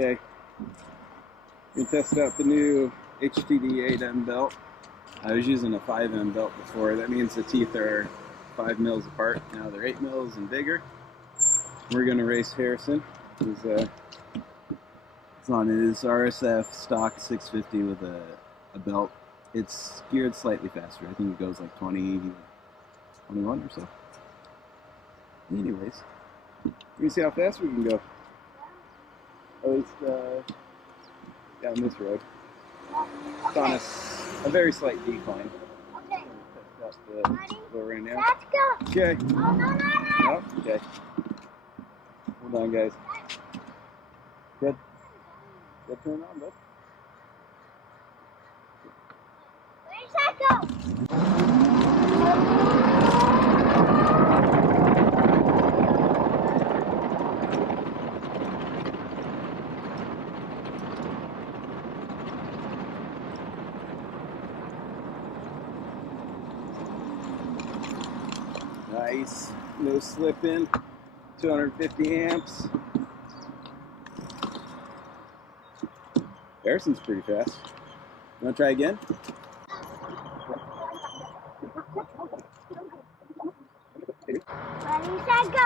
Okay, we tested out the new HTD 8M belt. I was using a 5M belt before. That means the teeth are 5 mils apart. Now they're 8 mils and bigger. We're gonna race Harrison. He's on his RSF stock 650 with a belt. It's geared slightly faster. I think it goes like 20, 21 or so. Anyways, we can see how fast we can go. At least down this road. It's on a very slight decline. Okay. Test out the lower end now. Let's go. Okay. Oh, no. Oh, okay. Hold on, guys. Good. Good turn on, bud. Where's that go? Nice. No slipping. 250 amps. Harrison's pretty fast. You want to try again? Ready, set, go.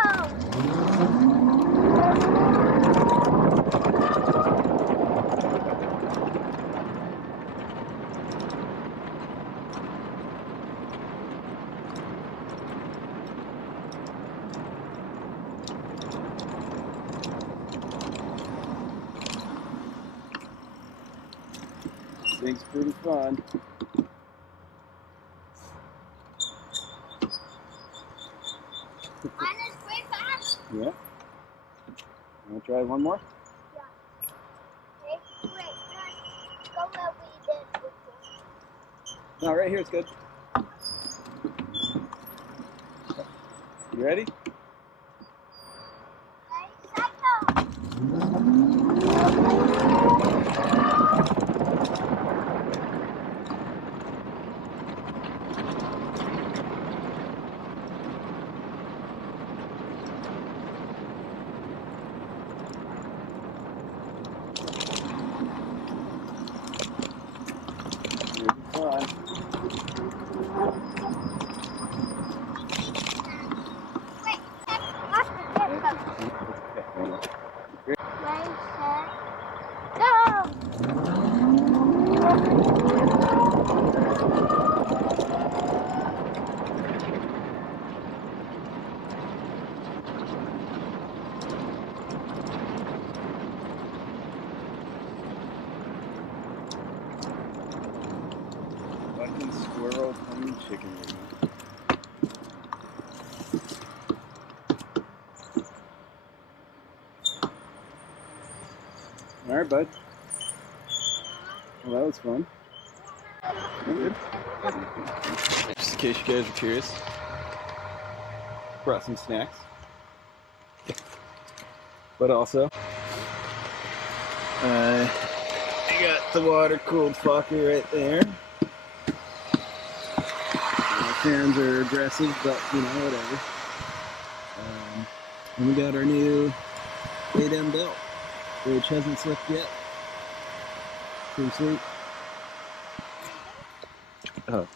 This thing's pretty fun. Mine is way fast. Yeah. Want to try one more? Yeah. Okay, wait, let's go where we did before. No, right here it's good. You ready? Ready, set, go. Fun. Wait, watch the go. Ready, set, go. Fucking squirrel playing chicken wing. Alright, bud. Well, that was fun. Good. Just in case you guys are curious, brought some snacks. But also, I got the water-cooled Fokker right there. My fans are aggressive, but you know, whatever. And we got our new 8M belt, which hasn't slipped yet. Pretty sweet. Oh.